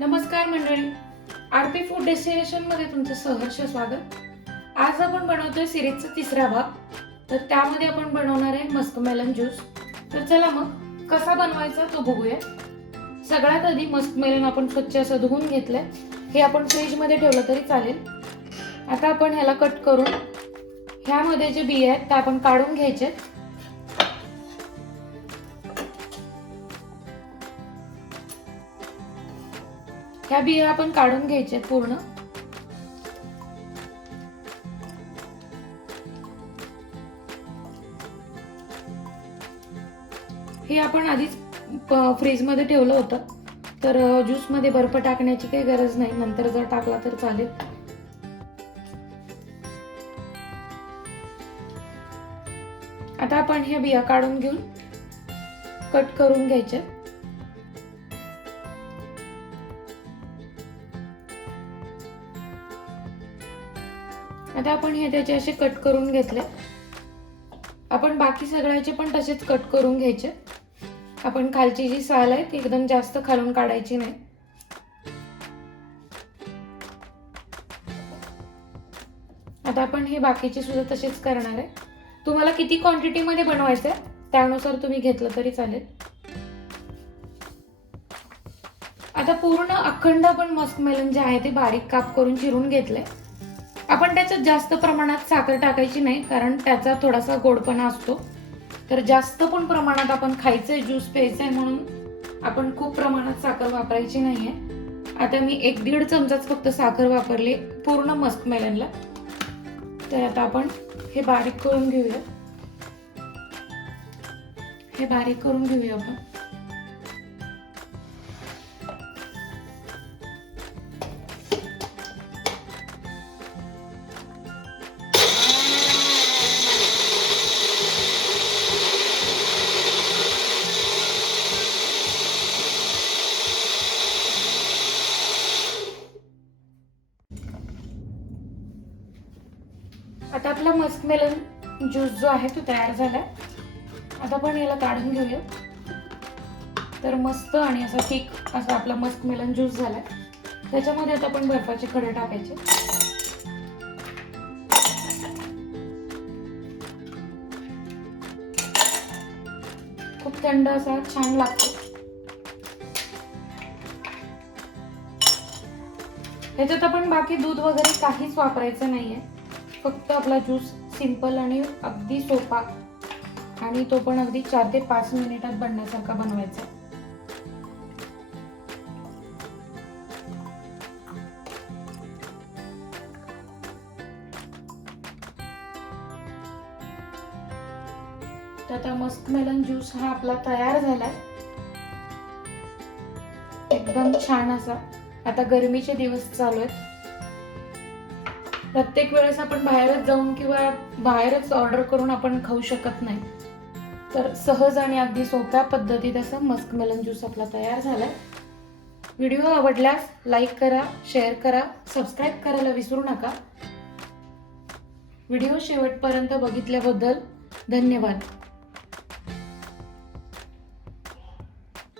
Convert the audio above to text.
नमस्कार मंडळी, RP food destination मध्ये तुमचं सहर्ष स्वागत। आज आपण बनवतोय सिरीजचा तिसरा भाग। तर त्यामध्ये आपण बनवणार आहे मस्कमेलन ज्यूस। तर चला मग कसा बनवायचा तो बघूया। सगळ्यात आधी मस्कमेलन आपण स्वच्छ असं धुवून घेतलंय। हे आपण फ्रीज मध्ये ठेवलं तरी चालेल। आता आपण ह्याला कट करून ह्यामध्ये जे बिया आहेत त्या आपण काढून घ्यायचे। ह्या बिया आपण काढून घ्यायचे पूर्ण। हे आपण आधीच फ्रीज मध्ये ठेवलं होतं, तर ज्यूस मध्ये बर्फ टाकण्याची काही गरज नाही, नंतर जर टाकला तर चालेल। आता आपण हे बिया काढून घेऊन कट करून घ्यायचे। आता आपण हे त्याचे असे कट करून घेतले। आपण बाकी सगळ्याचे पण तसेच कट करून घ्यायचे। आपण खालची जी साल आहे ती एकदम जास्त खालून काढायची नाही। आता आपण हे बाकीचे सुद्धा तसेच करणार आहे। तुम्हाला किती क्वांटिटी मध्ये बनवायचं आहे त्यानुसार तुम्ही घेतलं तरी चालेल। आता पूर्ण अखंड आपण मस्कमेलन जे आहे ते बारीक काप करून चिरून घेतले। आपण त्याच्यात जास्त प्रमाणात साखर टाकायची नाही, कारण त्याचा थोडासा गोडपणा असतो। तर जास्त पण प्रमाणात आपण खायचंय, ज्यूस प्यायचंय म्हणून आपण खूप प्रमाणात साखर वापरायची नाहीये। आता मी 1-1.5 चमचाच फक्त साखर वापरली पूर्ण मस्कमेलनला। तर आता आपण हे बारीक करून घेऊया। आपण आता आपला मस्कमेलन ज्यूस जो आहे तो तयार झालाय। आता आपण याला काढून घेऊया। तर मस्त आणि असा थिक असा आपला मस्कमेलन ज्यूस झालाय। त्याच्यामध्ये आता आपण बर्फाचे खडे टाकायचे। खूप थंड असा छान लागतो। त्याच्यात आपण बाकी दूध वगैरे काहीच वापरायचं नाहीये, फक्त आपला ज्यूस सिंपल आणि अगदी सोपा, आणि तो पण अगदी 4 ते 5 मिनिटात बनण्यासारखा बनवायचा। तर आता मस्कमेलन ज्यूस हा आपला तयार झालाय, एकदम छान असा। आता गरमीचे दिवस चालू आहेत, प्रत्येक वेळेस आपण बाहेरच जाऊन किंवा बाहेरच ऑर्डर करून आपण खाऊ शकत नाही। तर सहज आणि अगदी सोप्या पद्धतीत असा मस्कमेलन ज्यूस आपला तयार झालाय। व्हिडिओ आवडल्यास लाईक करा, शेअर करा, सबस्क्राईब करायला विसरू नका। व्हिडिओ शेवटपर्यंत बघितल्याबद्दल धन्यवाद।